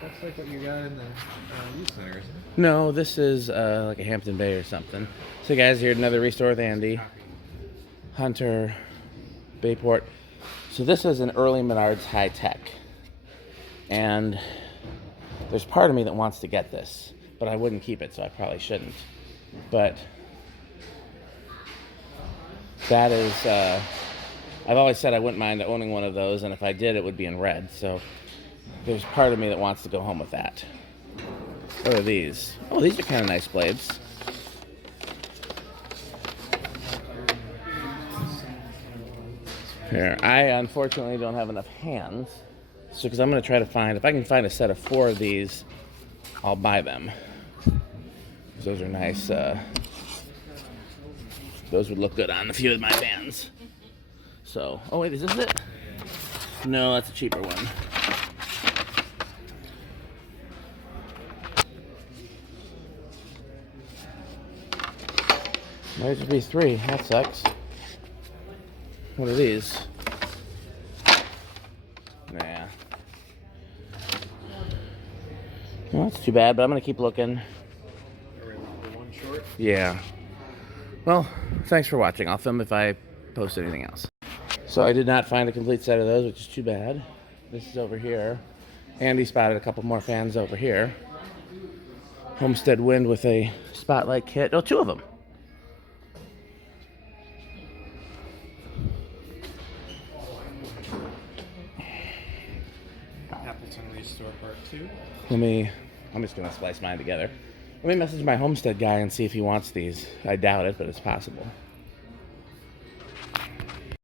That's like what you got in the youth center, isn't it? No, this is like a Hampton Bay or something. So guys, here's another restore with Andy. Hunter, Bayport. So this is an early Menards high tech. And there's part of me that wants to get this, but I wouldn't keep it, so I probably shouldn't. But that is, I've always said I wouldn't mind owning one of those, and if I did, it would be in red. So there's part of me that wants to go home with that. What are these? Oh, these are kind of nice blades. Here, I unfortunately don't have enough hands, so because I'm going to try to find, if I can find a set of 4 of these, I'll buy them. Those are nice. Those would look good on a few of my bands. So, oh wait, is this it? No, that's a cheaper one. Might just be 3. That sucks. What are these? Nah. Well, that's too bad, but I'm gonna keep looking. One short? Yeah. Well, thanks for watching. I'll film if I post anything else. So I did not find a complete set of those, which is too bad. This is over here. Andy spotted a couple more fans over here. Homestead Wind with a spotlight kit. Oh, 2 of them. Appleton Restore Part 2. I'm just gonna splice mine together. Let me message my Homestead guy and see if he wants these. I doubt it, but it's possible.